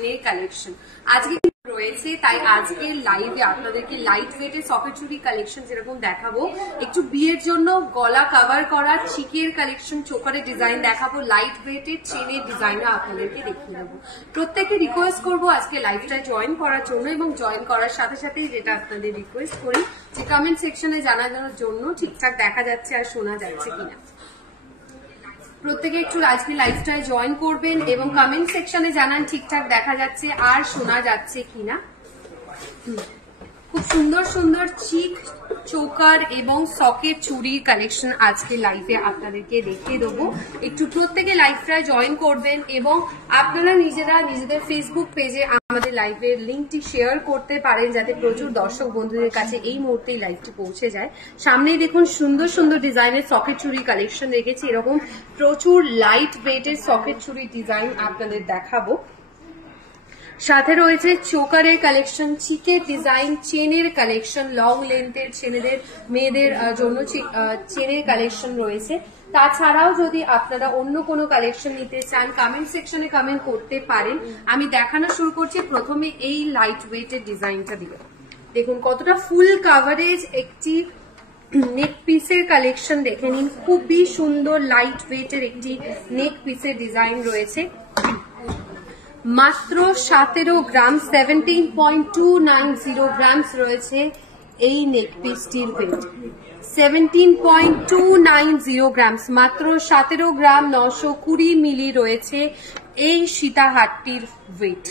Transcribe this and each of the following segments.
চেনের কালেকশন আজকে রয়েছে, তাই আজকের লাইভে আপনাদেরকে লাইট ওয়েটের সকেট চুড়ি কালেকশন যেরকম দেখাবো, একটু বিয়ের জন্য গলা কভার করা চিকের কালেকশন, চোকারের ডিজাইন দেখাবো, লাইট ওয়েটের চেনের ডিজাইনটা আপনাদেরকে দেখিয়ে দেবো। প্রত্যেককে রিকোয়েস্ট করবো আজকে লাইভটা জয়েন করার জন্য, এবং জয়েন করার সাথে সাথেই যেটা আপনাদের রিকোয়েস্ট করি যে কমেন্ট সেকশনে জানানোর জন্য ঠিকঠাক দেখা যাচ্ছে আর শোনা যাচ্ছে কিনা। প্রত্যেকে একটু আজকে লাইভটায় জয়েন করবেন এবং কমেন্ট সেকশনে জানান ঠিকঠাক দেখা যাচ্ছে আর শোনা যাচ্ছে কিনা। খুব সুন্দর সুন্দর চিক, চোকার এবং সকেট চুড়ির কালেকশন আজকে লাইভে আপনাদেরকে দেখিয়ে দেবো। একটু প্রত্যেকে লাইভটায় জয়েন করবেন এবং আপনারা নিজেরা নিজেদের ফেসবুক পেজে আমাদের লাইভের লিঙ্কটি শেয়ার করতে পারেন, যাতে প্রচুর দর্শক বন্ধুদের কাছে এই মুহূর্তেই লাইভটি পৌঁছে যায়। সামনেই দেখুন সুন্দর সুন্দর ডিজাইনের সকেট চুড়ি কালেকশন রেখেছি, এরকম প্রচুর লাইট ওয়েটের সকেট চুড়ি ডিজাইন আপনাদের দেখাবো। সাথে রয়েছে চোকারের কালেকশন, চিকের ডিজাইন, চেনের কালেকশন, লং লেন্থের ছেলেদের মেয়েদের জন্য চেনের কালেকশন রয়েছে। তাছাড়াও যদি আপনারা অন্য কোনো কালেকশন নিতে চান কমেন্ট সেকশনে কমেন্ট করতে পারেন। আমি দেখানো শুরু করছি প্রথমে এই লাইট ওয়েটের ডিজাইনটা দিয়ে। দেখুন কতটা ফুল কাভারেজ একটি নেক পিসের কালেকশন দেখে নিন, খুবই সুন্দর লাইট ওয়েটের একটি নেক পিসের ডিজাইন রয়েছে। মাত্র 17 গ্রাম 17.290 গ্রামস রয়েছে এই নেক পিসটির ওয়েট। 17.290 গ্রামস, মাত্র 17 গ্রাম 920 মিলি রয়েছে এই সীতাহারটির ওয়েট।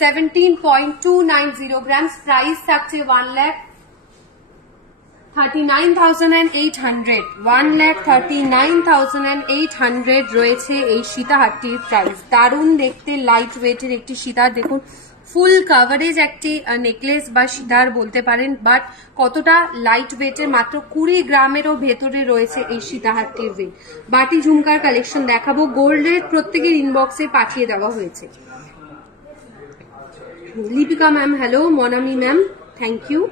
17.290 গ্রামস, প্রাইস থাকছে 1,39,800 1,39,800 রয়েছে এই সীতাহারটির প্রাইস। দারুণ দেখতে লাইট ওয়েটের একটি সীতাহার, দেখুন ফুল কাভারেজ একটি নেকলেস বা সীতাহার বলতে পারেন, বাট কতটা লাইট ওয়েটের, মাত্র 20 গ্রামেরও ভেতরে রয়েছে এই সীতাহারটির ওয়েট। বাটি ঝুমকার কালেকশন দেখাবো, গোল্ডের প্রত্যেকের ইনবক্সে পাঠিয়ে দেওয়া হয়েছে। Lipika ma'am hello, Monami ma'am thank you.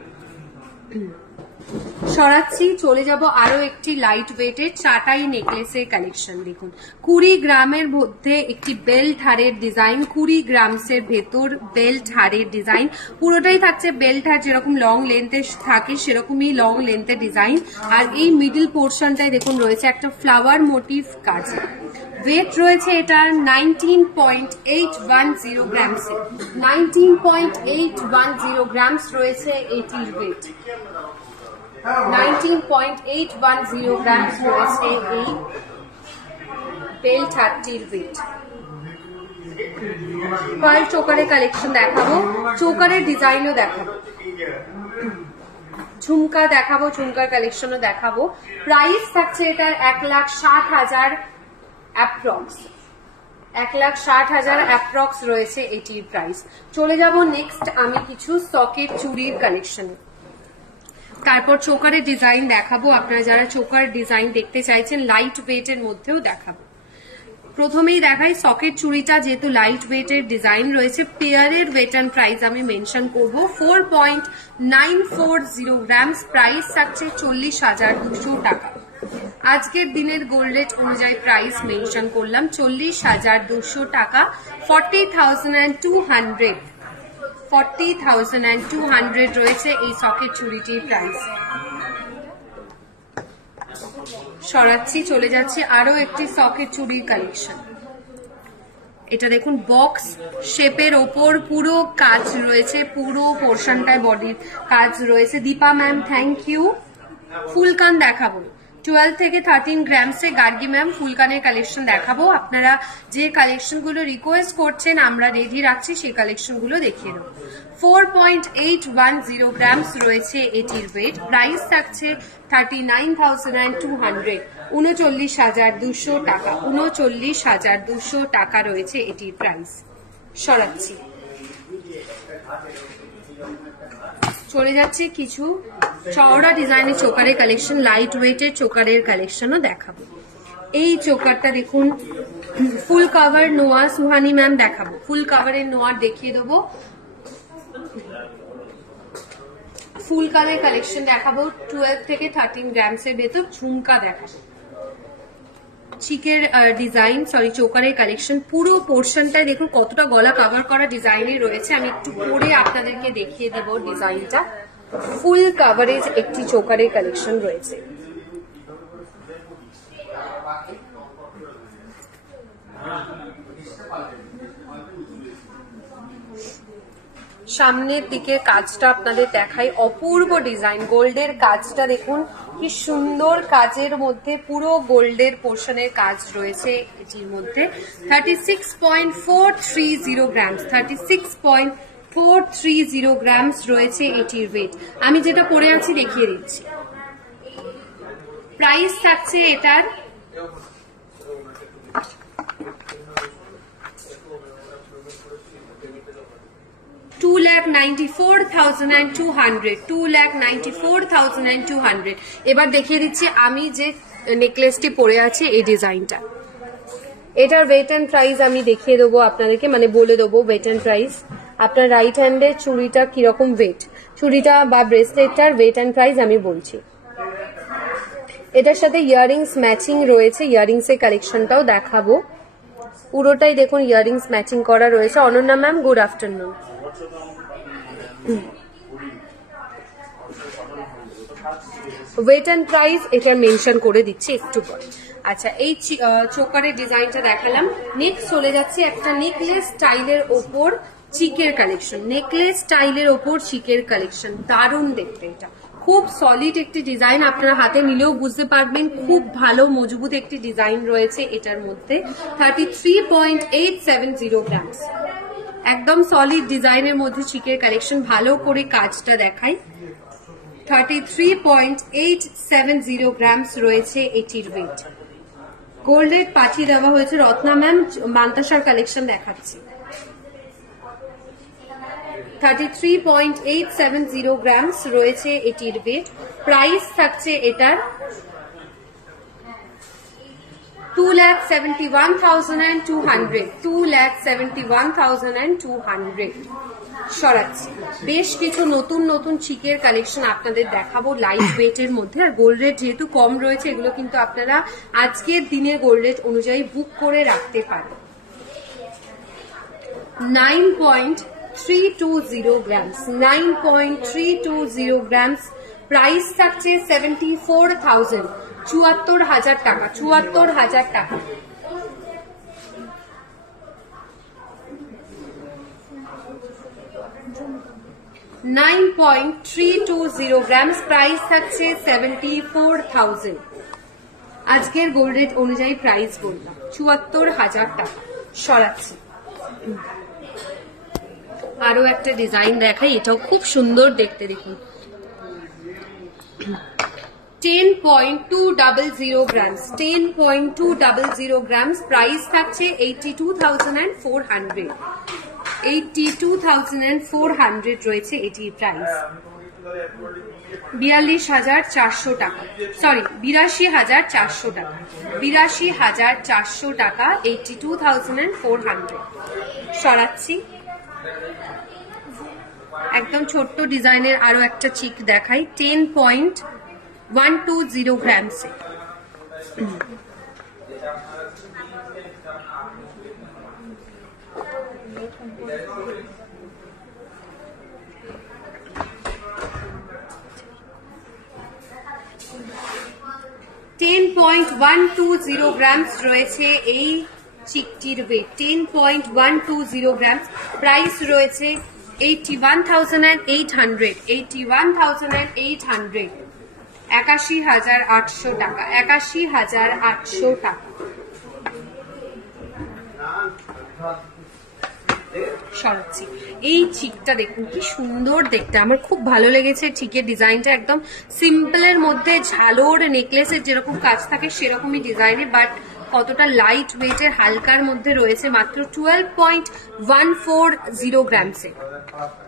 সরাচ্ছি, চলে যাব আরো একটি লাইট ওয়েটের চাটাই নেকলেসের কালেকশন। দেখুন 20 গ্রামের মধ্যে একটি বেল্ট হারের ডিজাইন, 20 গ্রামসের ভেতর বেল্ট হারের ডিজাইন, পুরোটাই থাকছে বেল্ট হার, যেরকম লং লেন্থে থাকে সেরকমই লং লেন্থের ডিজাইন। আর এই মিডল পোর্শনটায় দেখুন রয়েছে একটা ফ্লাওয়ার মোটিভ কাজ। ওয়েট রয়েছে এটার 19.810 গ্রামস, 19.810 গ্রামস রয়েছে এটির ওয়েট। 19.810 গ্রামস রয়েছে এই বেল্ট হারটির ওয়েট। পার্ল চোকারের কালেকশন দেখাবো, চোকারের ডিজাইনও দেখাবো, ঝুমকা দেখাবো, ঝুমকার কালেকশনও দেখাবো। প্রাইস থাকছে এটার 1,60,000 অ্যাপ্রক্স, 1,60,000 অ্যাপ্রক্স রয়েছে এটির প্রাইস। চলে যাব নেক্সট আমি কিছু সকেট চুড়ির কালেকশনে, তারপর চোকারের ডিজাইন দেখাবো। আপনারা যারা চোকার ডিজাইন দেখতে চাইছেন লাইট ওয়েটের মধ্যেও দেখাবো। প্রথমেই দেখাই সকেট চুড়িটা, যেহেতু লাইট ওয়েটের ডিজাইন রয়েছে, পেয়ারের ওয়েট অ্যান্ড প্রাইস আমি মেনশন করবো। 4.940 গ্রামস, প্রাইস থাকছে 40,200 টাকা। আজকের দিনের গোল্ড রেট অনুযায়ী প্রাইস মেনশন করলাম 40,200 টাকা। 40,200 40,200 রয়েছে এই সকেট চুড়িটির প্রাইস। সরাচ্ছি, চলে যাচ্ছে আরো একটি সকেট চুড়ির কালেকশন। এটা দেখুন বক্স শেপের ওপর পুরো কাজ রয়েছে, পুরো পোর্শনটায় বডির কাজ রয়েছে। Dipa ma'am thank you. ফুলকান দেখাবো, 12 থেকে 13 গ্রামসে গার্গি ম্যাম ফুলকানের কালেকশন দেখাবো। আপনারা যে কালেকশনগুলো রিকোয়েস্ট করছেন আমরা রেডি রাখছি, সেই কালেকশনগুলো দেখিয়ে দেবো। 4.810 গ্রামস রয়েছে এটির ওয়েট। প্রাইস থাকছে 39,200, 39,200 টাকা। 39,200 টাকা রয়েছে এটির প্রাইস। সরাচ্ছি, চলে যাচ্ছে কিছু চওড়া ডিজাইনের চোকারের কালেকশন, লাইট ওয়েটের চোকারের কালেকশনও দেখাবো। এই চোকারটা দেখুন ফুল কাভার নোয়া, সুহানি ম্যাম দেখাবো, ফুল কাভারের নোয়া দেখিয়ে দেবো। ফুল কানের কালেকশন দেখাবো, 12 থেকে 13 গ্রামসের ভেতর ঝুমকা দেখাবো। চিকের ডিজাইন, সরি চোকারের কালেকশন। পুরো পোর্শনটায় দেখুন কতটা গলা কভার করা ডিজাইনে রয়েছে। আমি একটু পরে আপনাদেরকে দেখিয়ে দেব ডিজাইনটা। ফুল কভারেজ একটি চোকারের কালেকশন রয়েছে। সামনের দিকে কাজটা আপনাদের দেখাই, অপূর্ব ডিজাইন। গোল্ডের কাজটা দেখুন কি সুন্দর, কাজের মধ্যে পুরো গোল্ডের পোর্শনের কাজ রয়েছে এটির মধ্যে। 36.430 গ্রামস, 36.430 গ্রামস রয়েছে এটির ওয়েট। আমি যেটা পরে আছি দেখিয়ে দিচ্ছি। প্রাইস থাকছে এটার 2,94,200, 2,94,200। এবার দেখিয়ে দিচ্ছি আমি যে নেকলেসটি পরে আছি এই ডিজাইনটা। এটার ওয়েট এন্ড প্রাইস আমি দেখিয়ে দেবো আপনাদেরকে, মানে বলে দেবো ওয়েট এন্ড প্রাইস। আপনার রাইট হ্যান্ডে চুড়িটা কিরকম ওয়েট, চুড়িটা বা ব্রেসলেটটার ওয়েট এন্ড প্রাইস আমি বলছি। এটার সাথে ইয়াররিংস ম্যাচিং রয়েছে, ইয়াররিংস এর কালেকশনটাও দেখাবো। পুরোটাই দেখুন ইয়াররিংস ম্যাচিং করা রয়েছে। Ananya ma'am, good afternoon. Weight and price এটা মেনশন করে দিচ্ছি একটু পর। আচ্ছা, এই চোকারের ডিজাইনটা দেখালাম। নেক্সট চলে যাচ্ছে একটা নেকলেস স্টাইলের ওপর চিকের কালেকশন। নেকলেস স্টাইলের ওপর চিকের কালেকশন দারুণ দেখতে। এটা খুব সলিড একটি ডিজাইন, আপনারা হাতে নিলেও বুঝতে পারবেন খুব ভালো মজবুত একটি ডিজাইন রয়েছে এটার মধ্যে। 33.870 গ্রামস, একদম সলিড ডিজাইনের মধ্যে চিকের কালেকশন। ভালো করে কাজটা দেখাই। 33.870 গ্রামস রয়েছে এটির ওয়েট। গোল্ডের পাঠিয়ে দেওয়া হয়েছে। রত্না ম্যাম মান্তাসার কালেকশন দেখাচ্ছি। 33.870 গ্রামস রয়েছে এটির ওয়েট। প্রাইস থাকছে এটার 2,71,200, 2,71,200। সরাচ্ছি। বেশ কিছু নতুন নতুন চিকের কালেকশন আপনাদের দেখাবো লাইট ওয়েটের মধ্যে। আর গোল্ড রেট যেহেতু কম রয়েছে, এগুলো কিন্তু আপনারা আজকের দিনে গোল্ড রেট অনুযায়ী বুক করে রাখতে পারেন। 9.320 গ্রামস, 9.320 গ্রামস। প্রাইস থাকছে 74,000, 74,000 টাকা, 74,000 টাকা। $9.320 গ্রামস। প্রাইস থাকছে 74,000। আজকের গোল্ড রেট অনুযায়ী প্রাইস বললাম 74,000 টাকা। সরাচ্ছি। আরো একটা ডিজাইন দেখাই, এটাও খুব সুন্দর দেখতে। দেখুন 10.200 গ্রামস, 10.200 গ্রামস। প্রাইস থাকছে 82,400, 82,400 রয়েছে এটির প্রাইস। 42,400 টাকা, সরি 82,400 টাকা, 82,400 টাকা, 82,400। সরাচ্ছি। একদম ছোট্ট ডিজাইনের আরো একটা চিক দেখাই। 10.120 গ্রামসে। $10.120 গ্রামস রয়েছে এই চিকটির ওয়েট। 10.120 গ্রামস। প্রাইস রয়েছে 81,800, 81,800, 81,800 টাকা, 81,800 টাকা। সরাচ্ছি। এই চিকটা দেখুন কি সুন্দর দেখতে, আমার খুব ভালো লেগেছে চিকের ডিজাইনটা। একদম সিম্পলের মধ্যে ঝালোর নেকলেসের যেরকম কাজ থাকে সেরকমই ডিজাইনে, বাট কতটা লাইট ওয়েটের হালকার মধ্যে রয়েছে। মাত্র 12.140 গ্রামসে,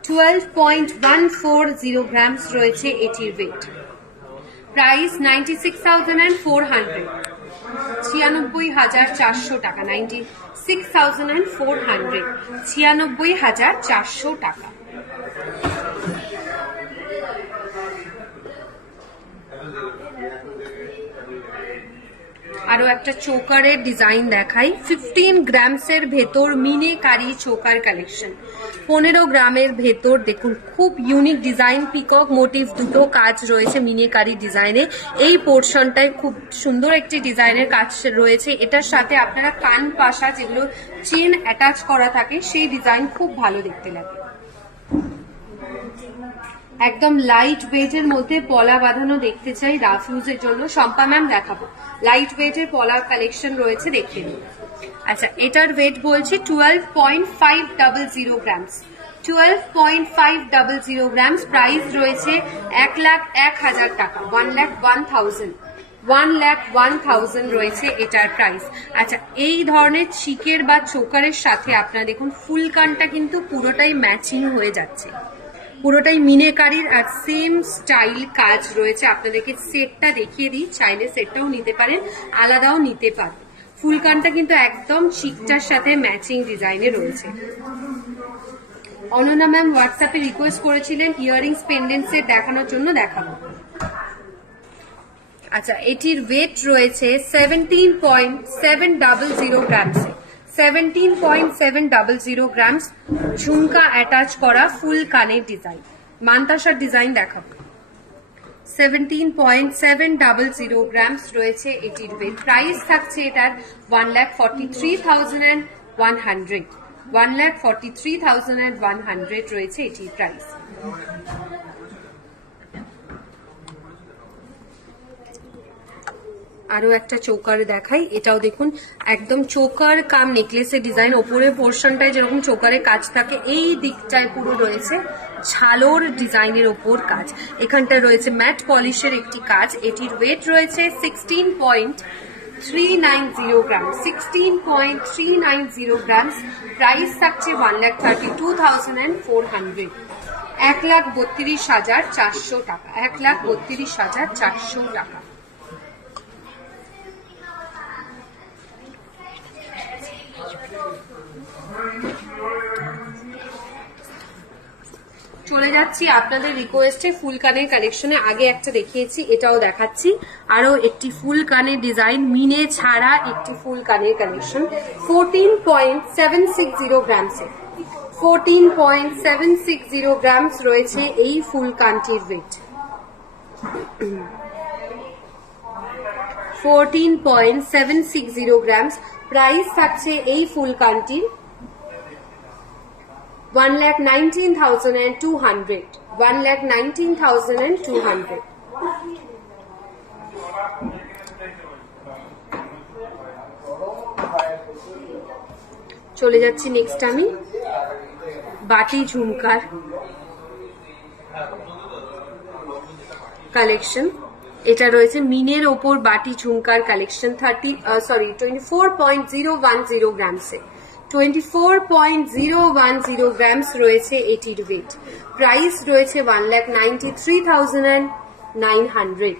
12.140 গ্রামস রয়েছে এটির ওয়েট। প্রাইস 96,400, 96,400 টাকা, 96,400, 96,400 টাকা। আরো একটা চোকারের ডিজাইন দেখাই। 15 গ্রামসের ভেতর মিনেকারি চোকার কালেকশন। 15 গ্রামের ভেতর দেখুন খুব ইউনিক ডিজাইন, পিকক মোটিভ দুটো কাজ রয়েছে মিনেকারি ডিজাইনে। এই পোর্শনটায় খুব সুন্দর একটি ডিজাইনের কাজ রয়েছে। এটার সাথে আপনারা কান পাশা যেগুলো চেন অ্যাটাচ করা থাকে সেই ডিজাইন খুব ভালো দেখতে লাগে। একদম লাইট ওয়েটের মধ্যে পলা বাঁধানো দেখতে চাই রাফ ইউজের জন্য। শম্পা ম্যাম দেখাবো, লাইট ওয়েটের পলা কালেকশন রয়েছে, দেখিয়ে নিন। আচ্ছা, এটার ওয়েট বলছি 12.500 গ্রামস। 12.500 গ্রামস। প্রাইস রয়েছে 1,01,000 টাকা। 1,01,000 1,01,000 রয়েছে এটার প্রাইস। আচ্ছা, এই ধরনের চিকের বা চোকারের সাথে আপনারা দেখুন ফুলকানটা কিন্তু পুরোটাই ম্যাচিং হয়ে যাচ্ছে, পুরোটাই মিনেকারির আর সেম স্টাইল কাজ রয়েছে। আপনাদেরকে সেটটা দেখিয়ে দিই, চাইলে সেটটাও নিতে পারেন, আলাদাও নিতে পারেন। ফুলকানটা কিন্তু একদম চিকটার সাথে ম্যাচিং ডিজাইনে রয়েছে। অনন্যা ম্যাম হোয়াটসঅ্যাপে রিকোয়েস্ট করেছিলেন ইয়াররিংস পেন্ডেন্ট সেট দেখানোর জন্য, দেখাবো। আচ্ছা, এটির ওয়েট রয়েছে 17.700 গ্রামস। 17.700 গ্রামস। ঝুমকা অ্যাটাচ করা ফুল কানের ডিজাইন, মান্তাসার ডিজাইন দেখাবো। 17.700 গ্রামস রয়েছে এটির ওয়েট। প্রাইস থাকছে এটার 1,43,100। 1,43,100 রয়েছে এটির প্রাইস। আরো একটা চোকার দেখাই, এটাও দেখুন একদম চোকার কাম নেকলেসের ডিজাইন। ওপরের পোর্শনটায় যেরকম চোকারের কাজ থাকে, এই দিকটায় পুরো রয়েছে ঝালোর ডিজাইনের ওপর কাজ। এখানটা রয়েছে ম্যাট পলিশের একটি কাজ। এটির ওয়েট রয়েছে 16.390 গ্রাম। 16.390 গ্রামস। প্রাইস থাকছে 1,32,400। 1,32,400 টাকা। 1,32,400 টাকা। চলে যাচ্ছি আপনাদের রিকোয়েস্টে ফুল কানের কালেকশনে। আগে একটা দেখিয়েছি, এটাও দেখাচ্ছি। আরো একটি ফুল কানের ডিজাইন, মিনে ছাড়া একটি ফুল কানের কালেকশন। 14.760 গ্রামসে। 14.760 গ্রামস রয়েছে এই ফুল কানটির ওয়েট। 14.760 গ্রামস। প্রাইস থাকছে এই ফুল কানটির 1,19,200। 1,19,200। চলে যাচ্ছি নেক্সট আমি বাটি ঝুমকার কালেকশন। এটা রয়েছে মিনের ওপর বাটি ঝুমকার কালেকশন। 24.010 গ্রামসে। 24.010 গ্রামস রয়েছে এটির ওয়েট। প্রাইস রয়েছে 1,93,900।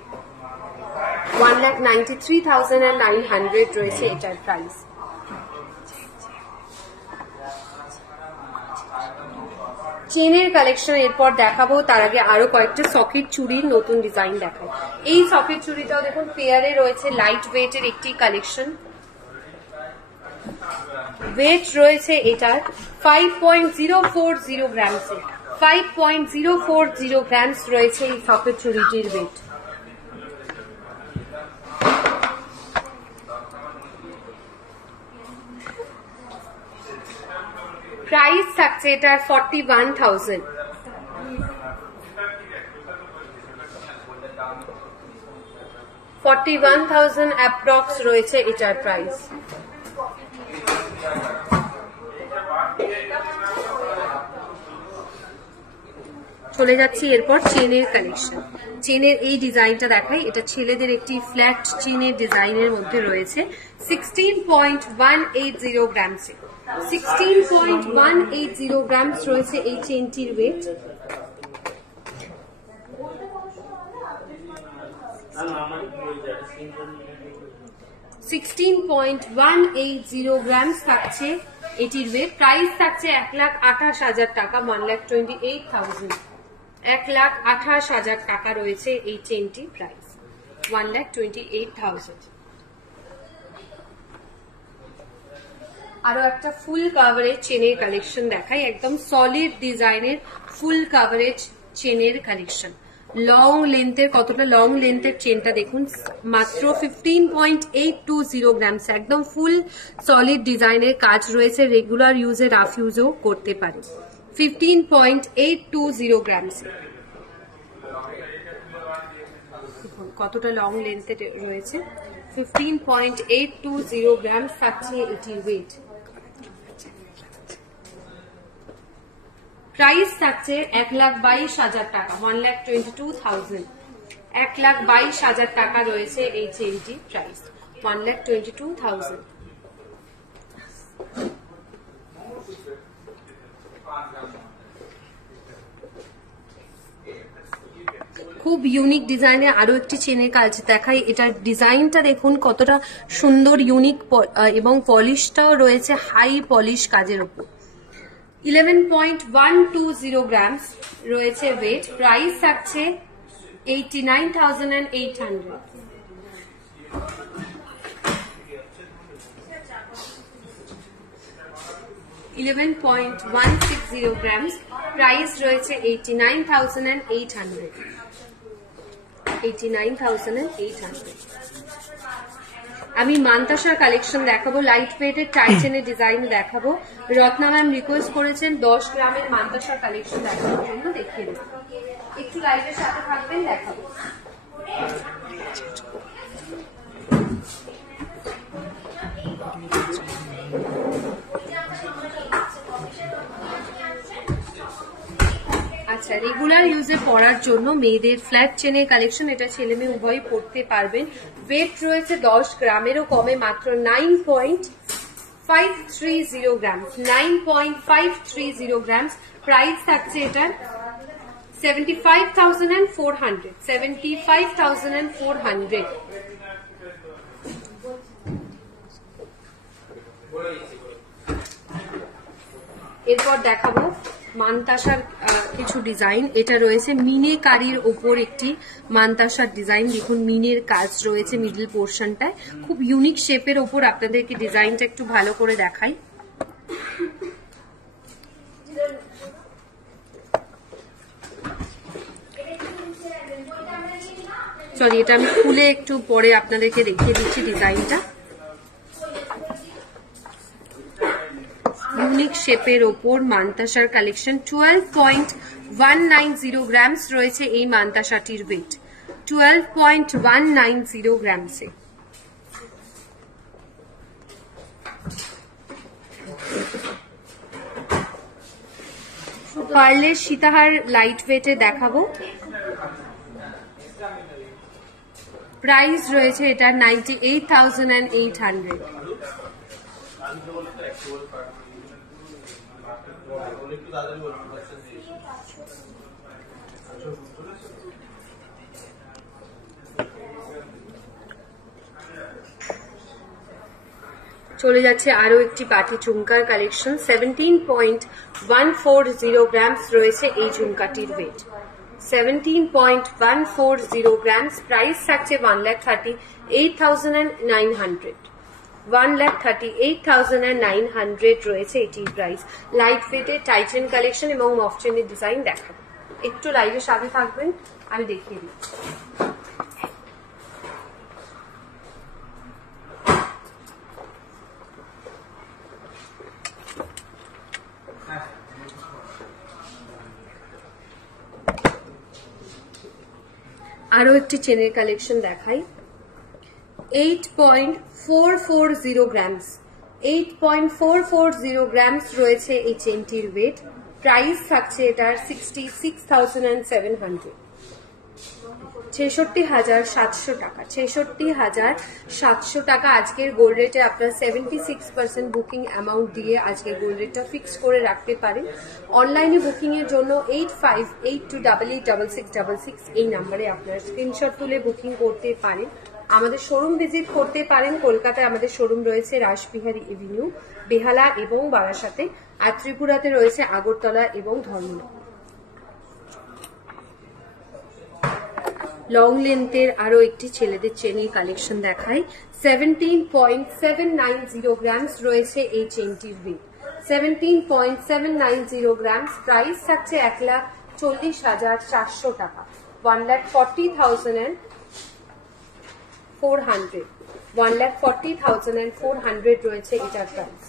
1,93,900 রয়েছে এটার প্রাইস। চেনের কালেকশন এরপর দেখাবো, তার আগে আরো কয়েকটা সকেট চুড়ির নতুন ডিজাইন দেখাবো। এই সকেট চুড়িটাও দেখুন পেয়ারে রয়েছে, লাইট ওয়েটের একটি কালেকশন। ওয়েট রয়েছে এটার 5.040 গ্রামসে। 5.040 গ্রামস রয়েছে এই সকেট চুড়িটির ওয়েট। প্রাইস থাকছে এটার 41,000। 41,000 অ্যাপ্রক্স রয়েছে এটার প্রাইস। চলে যাচ্ছি এরপর চেনের কালেকশন। চেনের এই ডিজাইনটা দেখাই, এটা ছেলেদের একটি ফ্ল্যাট চেনের ডিজাইনের মধ্যে রয়েছে। 16.180 গ্রামসে। 16.180 গ্রামস রয়েছে এই চেনটির ওয়েট। $16.180 থাকছে এটির ওয়েট। প্রাইস থাকছে 1,28,000 টাকা। 1,28,000। 1,28,000 টাকা রয়েছে এই চেনটি প্রাইস। 1,28,000। আরো একটা ফুল কাভারেজ চেনের কালেকশন দেখাই, একদম সলিড ডিজাইনের ফুল কাভারেজ চেনের কালেকশন। লং লেন্থের, কতটা লং লেন্থের চেনটা দেখুন, মাত্র 15.820 গ্রামস, একদম ফুল সলিড ডিজাইনের কাজ রয়েছে, রেগুলার ইউজে রাফ ইউজও করতে পারে। 15.820 গ্রামস, কতটা লং লেন্থে রয়েছে। 15.820 গ্রামস থাকছে এটির ওয়েট। প্রাইস থাকছে 1,22,000 টাকা, 1,22,000। 1,22,000 টাকা রয়েছে এই চেনটি প্রাইস, 1,22,000। খুব ইউনিক ডিজাইনের আরো একটি চেনের কাজ দেখাই। এটার ডিজাইনটা দেখুন কতটা সুন্দর, ইউনিক এবং পলিশটাও রয়েছে হাই পলিশ কাজের উপর। 11.120 গ্রামস রয়েছে ওয়েট। প্রাইস থাকছে 89,800। 11.160 গ্রামস, প্রাইস রয়েছে 89,800। 89,800। আমি মান্তাসার কালেকশন দেখাবো, লাইট ওয়েটের টাইচেনের ডিজাইন দেখাবো। রত্না ম্যাম রিকোয়েস্ট করেছেন 10 গ্রামের মান্তাসার কালেকশন দেখানোর জন্য, দেখিয়ে দেবো। একটু লাইটের সাথে থাকবেন, দেখাবো। আচ্ছা, রেগুলার ইউজে পরার জন্য মেয়েদের ফ্ল্যাট চেনের কালেকশন, এটা ছেলে মেয়ে উভয়ই পড়তে পারবেন। ওয়েট রয়েছে 10 গ্রামেরও কমে, মাত্র 9.530 গ্রামস। 9.530 গ্রামস, প্রাইস থাকছে এটার 75,400। 75,400। এরপর দেখাবো মান্তাসার কিছু ডিজাইন। এটা রয়েছে মিনে কারির ওপর একটি মান্তাসার ডিজাইন, দেখুন মিনের কাজ রয়েছে মিডল পোর্শনটায়, খুব ইউনিক শেপের ওপর। আপনাদেরকে ডিজাইনটা একটু ভালো করে দেখাই। সরি, এটা আমি খুলে একটু পরে আপনাদেরকে দেখিয়ে দিচ্ছি ডিজাইনটা। ইউনিক শেপের ওপর মান্তাসার কালেকশন। 12.190 গ্রামস রয়েছে এই মান্তাসাটির ওয়েট। 12.190 গ্রামসে। পার্লের সীতাহার লাইট ওয়েটে দেখাবো। প্রাইস রয়েছে এটা 98,800। চলে যাচ্ছে আরো একটি পাটি ঝুমকার কালেকশন। 17.140 গ্রামস রয়েছে এই ঝুমকাটির ওয়েট। 17.140 গ্রামস, প্রাইস থাকছে 1,38,900। 1,38,900 রয়েছে এটির প্রাইস। লাইট ওয়েটের টাইটেন কালেকশন এবং মফচেনের ডিজাইন দেখাবো। একটু লাইভের সাথে থাকবেন, আমি দেখিয়ে দিচ্ছি। আরো একটি চেনের কালেকশন দেখাই। 8.440 গ্রামস। 8.440 গ্রামস রয়েছে এই চেনটির ওয়েট। প্রাইস থাকছে এটার 66,700। 66,700 টাকা। 66,700 টাকা আজকের গোল্ড রেটে আপনার 76% বুকিং অ্যামাউন্ট দিয়ে আজকের গোল্ড রেটটা ফিক্স করে রাখতে পারেন। অনলাইনে বুকিং এর জন্য 8582886666 এই নাম্বারে আপনারা স্ক্রিনশট তুলে বুকিং করতে পারেন। আমাদের শোরুম ভিজিট করতে পারেন। কলকাতায় আমাদের শোরুম রয়েছে রাসবিহারী এভিনিউ, বেহালা এবং বারাসাতে। আর ত্রিপুরাতে রয়েছে আগরতলা এবং ধর্মনগর। লং লেন্থের আরো একটি ছেলেদের চেনের কালেকশন দেখাই। 17.790 গ্রামস রয়েছে এই চেনটির ওয়েট। 17.790 গ্রামস। প্রাইস থাকছে 1,40,400 টাকা। 1,40,400 1,40,400 রয়েছে এটার প্রাইস।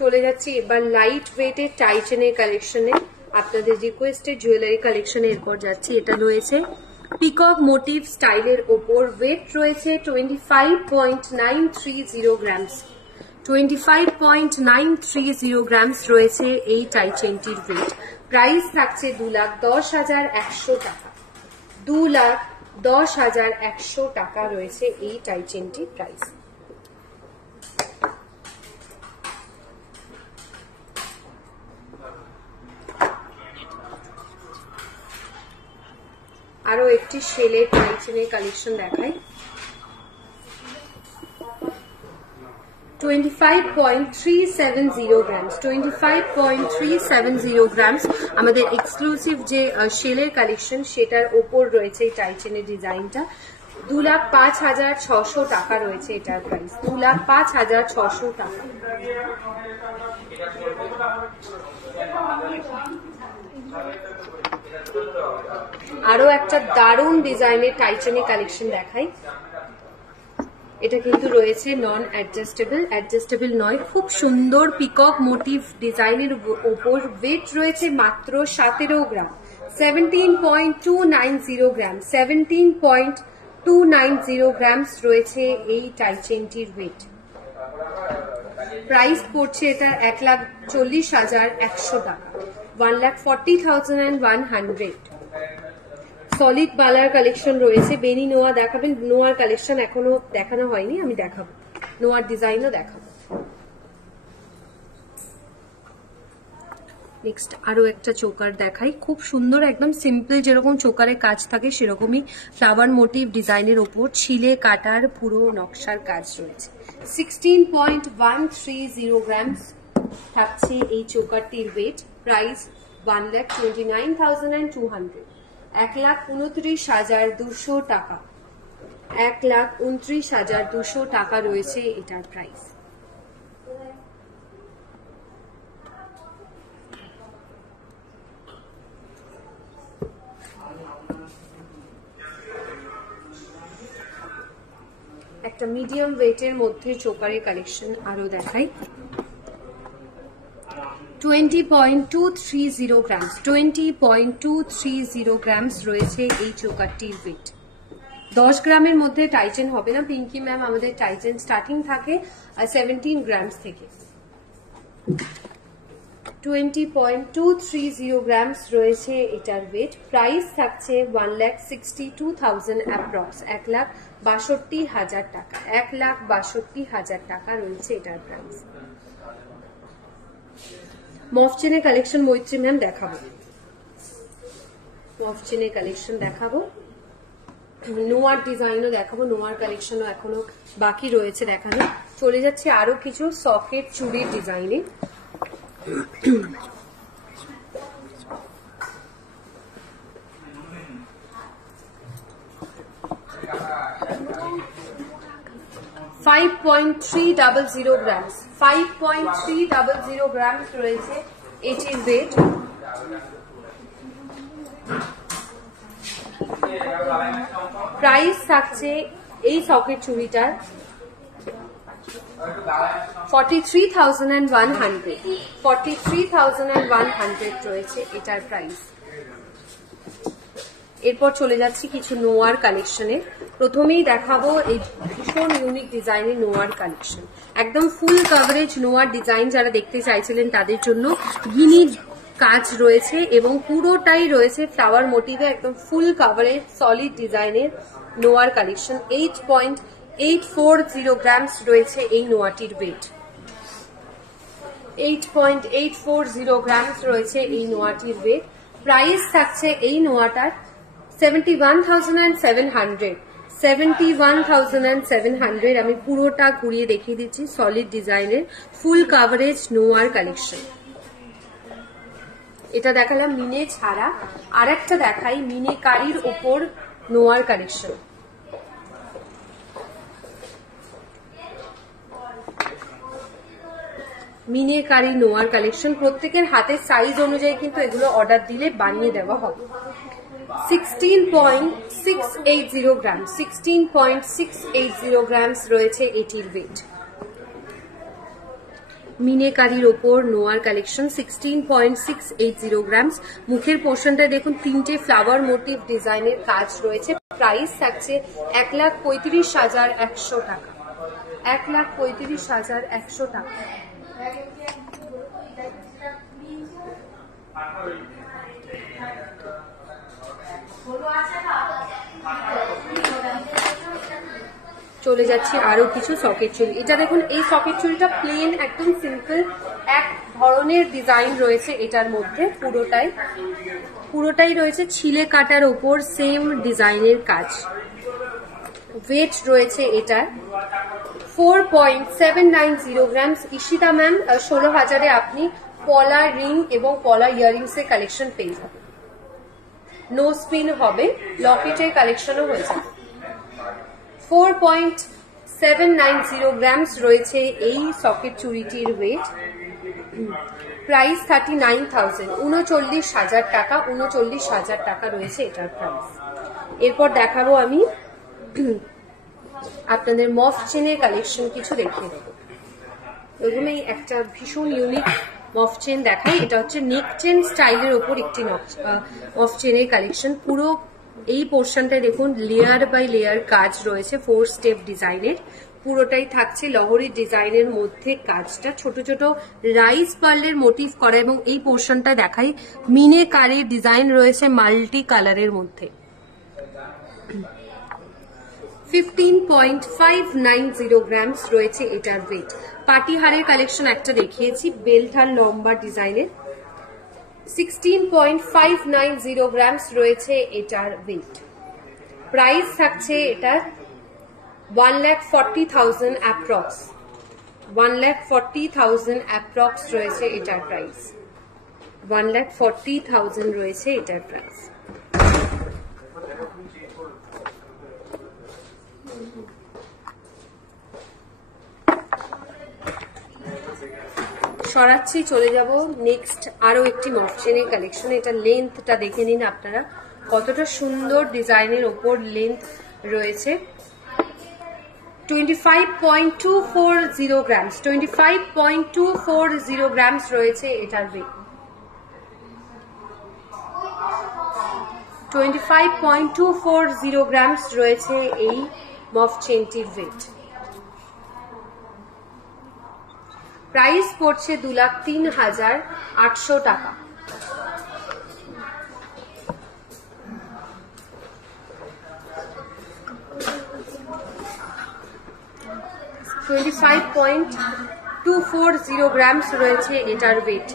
চলে যাচ্ছি এবার লাইট ওয়েটের টাইচেনের কালেকশনে, আপনাদের রিকোয়েস্টেড জুয়েলারি কালেকশনে। এরপর যাচ্ছি, এটা রয়েছে পিকক মোটিভ স্টাইলের ওপর। ওয়েট রয়েছে 25.930 গ্রামস। 25.930 গ্রামস রয়েছে এই টাইচেনটির ওয়েট। প্রাইস থাকছে 2,10,100 টাকা। 2,10,100 টাকা রয়েছে এই টাইচেনটির প্রাইস। আরো একটি শেলের টাইচেনের কালেকশন দেখাই। 25.370 গ্রামস। 25.370 গ্রামস আমাদের এক্সক্লুসিভ যে শেলের কালেকশন সেটার ওপর রয়েছে এই টাইচেনের ডিজাইনটা। 2,05,600 টাকা রয়েছে এটার প্রাইস। 2,05,600 টাকা। আরো একটা দারুণ ডিজাইনের টাইচেনের কালেকশন দেখাই। এটা কিন্তু রয়েছে নন অ্যাডজাস্টেবল, অ্যাডজাস্টেবল নয়, খুব সুন্দর পিকক মোটিভ ডিজাইনের ওপর। ওয়েট রয়েছে মাত্র 17 গ্রাম। 17.290 গ্রাম। 17.290 গ্রামস রয়েছে এই টাইচেনটির ওয়েট। প্রাইস পড়ছে এটা 1,40,100 টাকা। 1,40,100। সলিড বালার কালেকশন রয়েছে। বেনি নোয়া দেখাবেন? নোয়ার কালেকশন এখনো দেখানো হয়নি, আমি দেখাবো। নোয়ার ডিজাইনও দেখাবো। নেক্সট আরো একটা চোকার দেখাই, খুব সুন্দর, একদম সিম্পল যেরকম চোকারের কাজ থাকে সেরকমই ফ্লাওয়ার মোটিভ ডিজাইনের ওপর ছিলে কাটার পুরো নকশার কাজ রয়েছে। 16.130 গ্রামস থাকছে এই চোকারটির ওয়েট। প্রাইস 1,29,200। 1,29,200 টাকা। 1,29,200 টাকা রয়েছে এটার প্রাইস। একটা মিডিয়াম ওয়েটের মধ্যে চোকারের কালেকশন আরো দেখাই। 20.230 গ্রামস। 20.230 গ্রামস রয়েছে এই চোকারটির ওয়েট। 10 গ্রামের মধ্যে টাইচেন হবে না পিঙ্কি ম্যাম, আমাদের টাইচেন স্টার্টিং থাকে 17 গ্রামস থেকে। 20.230 গ্রামস রয়েছে এটার ওয়েট। প্রাইস থাকছে 1,62,000 অ্যাপ্রক্স। 1,62,000 টাকা। 1,62,000 টাকা রয়েছে এটার প্রাইস। মফচেনের কালেকশন মৈত্রী ম্যাম দেখাবো। মফচেনের কালেকশন দেখাবো, নোয়ার ডিজাইনও দেখাবো। নোয়ার কালেকশনও এখনো বাকি রয়েছে দেখানো। চলে যাচ্ছে আরো কিছু সকেট চুড়ির ডিজাইনে। $5.300 গ্রামস। 5.300 গ্রামস রয়েছে এটির ওয়েট। প্রাইস থাকছে এই সকেট চুড়িটার 43,100। 43,100 রয়েছে এটার প্রাইস। এরপর চলে যাচ্ছি কিছু নোয়ার কালেকশনে। প্রথমেই দেখাবো এই ভীষণ ইউনিক ডিজাইনের নোয়ার কালেকশন। একদম ফুল কভারেজ নোয়ার ডিজাইন যারা দেখতে চাইছিলেন তাদের জন্য গিনি কাজ রয়েছে এবং পুরোটাই রয়েছে ফ্লাওয়ার মোটিভে, একদম ফুল কভারেজ সলিড ডিজাইনের নোয়ার কালেকশন। 8.840 গ্রামস রয়েছে এই নোয়াটির ওয়েট। 8.840 গ্রামস রয়েছে এই নোয়াটির ওয়েট। প্রাইস থাকছে এই নোয়াটার 71,700 71,700 আমি পুরোটা ঘুরিয়ে দেখিয়ে দিচ্ছি। সলিড ডিজাইনের ফুল কাভারেজ নোয়ার কালেকশন। এটা দেখালাম মিনে ছাড়া, আর একটা দেখাই মিনে কারির ওপর নোয়ার কালেকশন। মিনে কারি নোয়ার কালেকশন, প্রত্যেকের হাতের সাইজ অনুযায়ী কিন্তু এগুলো অর্ডার দিলে বানিয়ে দেওয়া হবে। 16.680 গ্রাম, 16.680 গ্রামস রয়েছে এটির ওয়েট। মিনে কারির ওপর নোয়ার কালেকশন 16.680 গ্রামস। মুখের পোর্শনটা দেখুন তিনটে ফ্লাওয়ার মোটিভ ডিজাইনের কাজ রয়েছে। প্রাইস থাকছে 1,35,100 টাকা, 1,35,100 টাকা। চলে যাচ্ছি আরো কিছু সকেট চুড়ি। এটা দেখুন এই সকেট চুড়িটা প্লেন একদম সিম্পল এক ধরনের ডিজাইন রয়েছে এটার মধ্যে, পুরোটাই রয়েছে ছিলে কাটার ওপর সেম ডিজাইনের কাজ। ওয়েট রয়েছে এটার 4.790 গ্রামস। ঈশিতা ম্যাম 16,000-এ আপনি পলা রিং এবং পলা ইয়ারিংস এর কালেকশন পেয়ে যাবেন। নো স্পিন হবে, লকেটের কালেকশনও হয়ে যাবে। 4.790 গ্রামস রয়েছে এই সকেট চুড়িটির ওয়েট। প্রাইস 39,000, 39,000 টাকা, 39,000 টাকা রয়েছে এটার প্রাইস। এরপর দেখাবো আমি আপনাদের মফ চেনের কালেকশন কিছু দেখিয়ে দেবো। ওইগুলোই একটা ভীষণ ইউনিক মফ চেন দেখাই। এটা হচ্ছে নেক চেন স্টাইলের ওপর একটি মফ চেনের কালেকশন। পুরো এই পোর্শনটায় দেখুন লেয়ার বাই লেয়ার কাজ রয়েছে 4 স্টেপ ডিজাইনের। পুরোটাই থাকছে লহরি ডিজাইনের মধ্যে কাজটা, ছোট ছোট রাইস পার্লের মোটিভ করা, এবং এই পোর্শনটা দেখাই মিনে কারির ডিজাইন রয়েছে মাল্টি কালারের মধ্যে। 15.590 গ্রামস রয়েছে এটার ওয়েট। পাটিহারের কালেকশন একটা দেখিয়েছি বেল্ট আর লম্বা ডিজাইনের। 16.590 গ্রামস রয়েছে এটার ওয়েট। প্রাইস থাকছে এটার 1,40,000 অ্যাপ্রক্স, 1,40,000 অ্যাপ্রক্স রয়েছে এটার প্রাইস। 1,40,000 রয়েছে এটার প্রাইস। সরাচ্ছি, চলে যাব নেক্সট আরো একটি মফ চেনের কালেকশন। এটা লেন্থটা দেখে নিন আপনারা কতটা সুন্দর ডিজাইনের ওপর লেন্থ রয়েছে। 25.240 গ্রামস, 25.240 গ্রামস রয়েছে এটার ওয়েট। 25.240 গ্রামস রয়েছে এই মফ চেনটির ওয়েট। প্রাইস পড়ছে 2,03,800 টাকা। $25.240 গ্রামস রয়েছে এটার ওয়েট।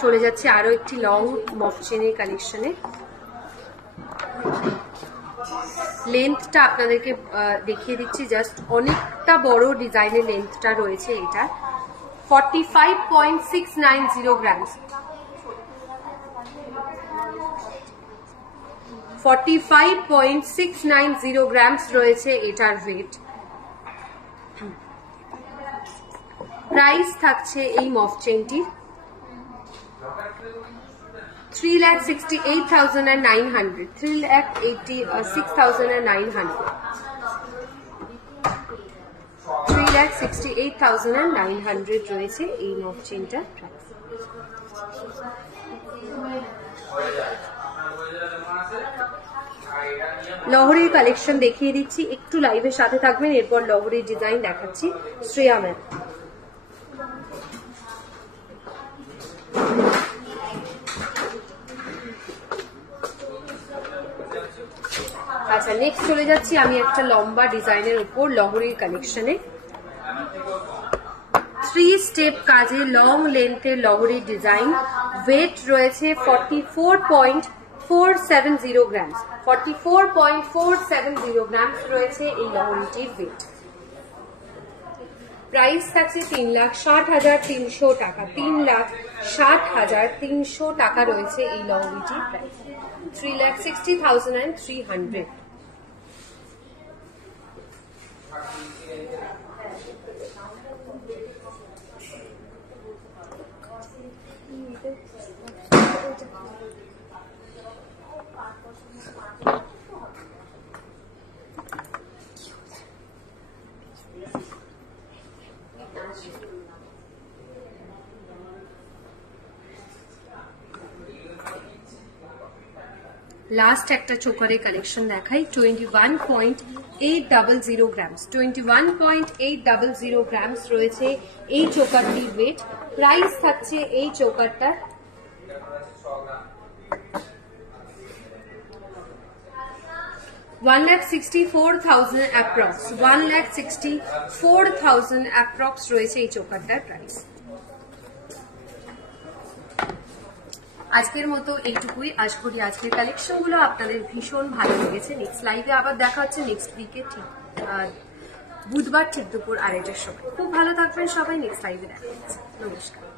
চলে যাচ্ছে আরো একটি লং মফ চেনের কালেকশনে। লেন্থটা আপনাদেরকে দেখিয়ে দিচ্ছি, জাস্ট অনেকটা বড় ডিজাইনের লেন্থটা রয়েছে এটা। 45.690 গ্রামস, 45.690 গ্রামস রয়েছে এটার ওয়েট। প্রাইস থাকছে এই মফ চেনটির 3,68,900, 3,86,900, 3,68,900 রয়েছে এই মফ চেনটার প্রাইস। লহরির কালেকশন দেখিয়ে দিচ্ছি, একটু লাইভের সাথে থাকবেন। এরপর লহরির ডিজাইন দেখাচ্ছি। শ্রেয়া ম্যাম আচ্ছা নেক্সট চলে যাচ্ছি আমি একটা লম্বা ডিজাইনের উপর লহরির কালেকশনে। 3 স্টেপ কাজে লং লেন্থের লহরি ডিজাইন, ওয়েট রয়েছে 44.470 গ্রাম। 44.470 গ্রাম রয়েছে এই লহরিটির ওয়েট। প্রাইস থাকছে 3,60,300 টাকা। 3,60,300 টাকা রয়েছে এই লহরিটির প্রাইস। 3,60,300। লাস্ট একটা চোকারের কালেকশন দেখাই। 21.800 গ্রাম। 21.800 গ্রাম রয়েছে এই চোকারটির ওয়েট। প্রাইস থাকছে এই চোকারটা 1,64,000 অ্যাপ্রক্স। 1,64,000 অ্যাপ্রক্স রয়েছে এই চোকারটার প্রাইস। আজকের মতো এইটুকুই। আশা করি আজকের কালেকশন গুলো আপনাদের ভীষণ ভালো লেগেছে। নেক্সট লাইভে আবার দেখা হচ্ছে নেক্সট উইকে ঠিক বুধবার ঠিক দুপুর 2:30টার সময়। খুব ভালো থাকবেন সবাই। নেক্সট লাইভে দেখা হচ্ছে। নমস্কার।